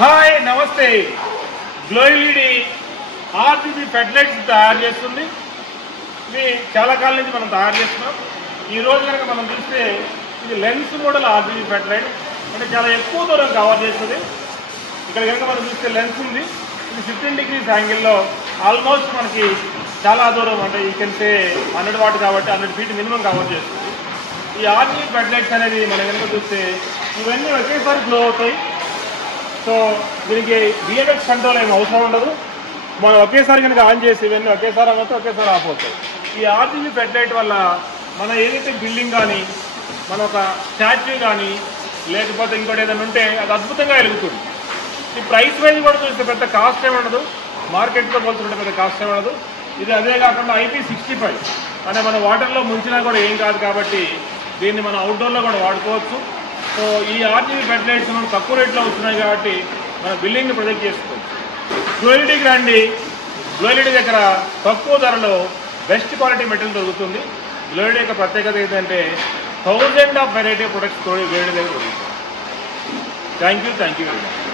Hi నమస్తే. Glow LED RGB ఫెడ్లైట్స్ తయారు చేస్తుంది. ఇది చాలా కాలం నుంచి మనం తయారు చేస్తున్నాం. ఈరోజు కనుక మనం చూస్తే ఇది లెన్స్ మోడల్ ఆర్జీబీ ఫెడ్లైట్, అంటే చాలా ఎక్కువ దూరం కవర్ చేస్తుంది. ఇక్కడ కనుక మనం చూస్తే లెన్స్ ఉంది, ఇది 15 degrees యాంగిల్లో ఆల్మోస్ట్ మనకి చాలా దూరం, అంటే ఈ కెన్సే 100 వాట్ కాబట్టి 100 feet మినిమం కవర్ చేస్తుంది. ఈ ఆర్జీబీ ఫెడ్లైట్స్ అనేది మనం కనుక చూస్తే ఇవన్నీ ఒకేసారి గ్లో అవుతాయి. సో దీనికి విఎఫ్ఎక్స్ కంట్రోల్ ఏమి అవసరం ఉండదు. మనం ఒకేసారి కనుక ఆన్ చేసి ఇవన్నీ ఒకేసారి అవ్వచ్చు, ఒకేసారి ఆఫ్ అవుతాయి. ఈ ఆర్జీబీ ఫెడ్లైట్ వల్ల మన ఏదైతే బిల్డింగ్ కానీ, మన ఒక స్టాచ్యూ కానీ, లేకపోతే ఇంకోటి ఏదైనా ఉంటే అది అద్భుతంగా వెలుగుతుంది. ఈ ప్రైస్ వైజ్ కూడా చూస్తే పెద్ద కాస్ట్ ఏమి ఉండదు, మార్కెట్తో పోల్చుకుంటే పెద్ద కాస్ట్ ఏమి ఉండదు. ఇది అదే కాకుండా IP65 అంటే మన వాటర్లో ముంచినా కూడా ఏం కాదు కాబట్టి దీన్ని మనం అవుట్డోర్లో కూడా వాడుకోవచ్చు. సో ఈ ఆర్జీబీ ఫెడ్లైట్స్ మనం తక్కువ రేట్లో వస్తున్నాయి కాబట్టి మన బిల్డింగ్ని ప్రొజెక్ట్ చేసుకోవచ్చు. గ్లో ఎల్ఈడికి రండి. గ్లో ఎల్ఈడి దగ్గర తక్కువ ధరలో బెస్ట్ క్వాలిటీ మెటీరియల్ దొరుకుతుంది. గ్లో ఎల్ఈడి యొక్క ప్రత్యేకత ఏంటంటే 1000 వెరైటీ ప్రొడక్ట్స్ గ్లో ఎల్ఈడి దగ్గర దొరుకుతుంది. Thank you very much.